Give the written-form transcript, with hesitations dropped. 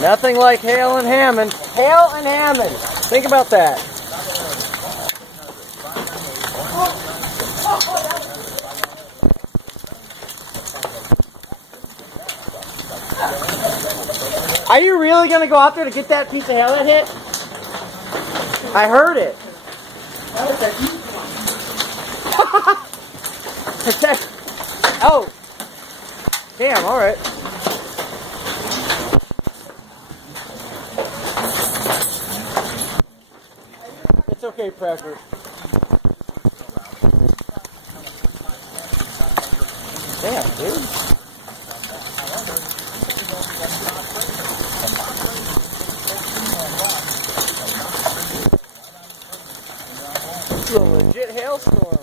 Nothing like hail and Hammond. Hail and Hammond. Think about that. Are you really going to go out there to get that piece of hail that hit? I heard it. Protect. Oh. Damn, alright. It's okay, Pressure. Damn, dude. It's a legit hailstorm.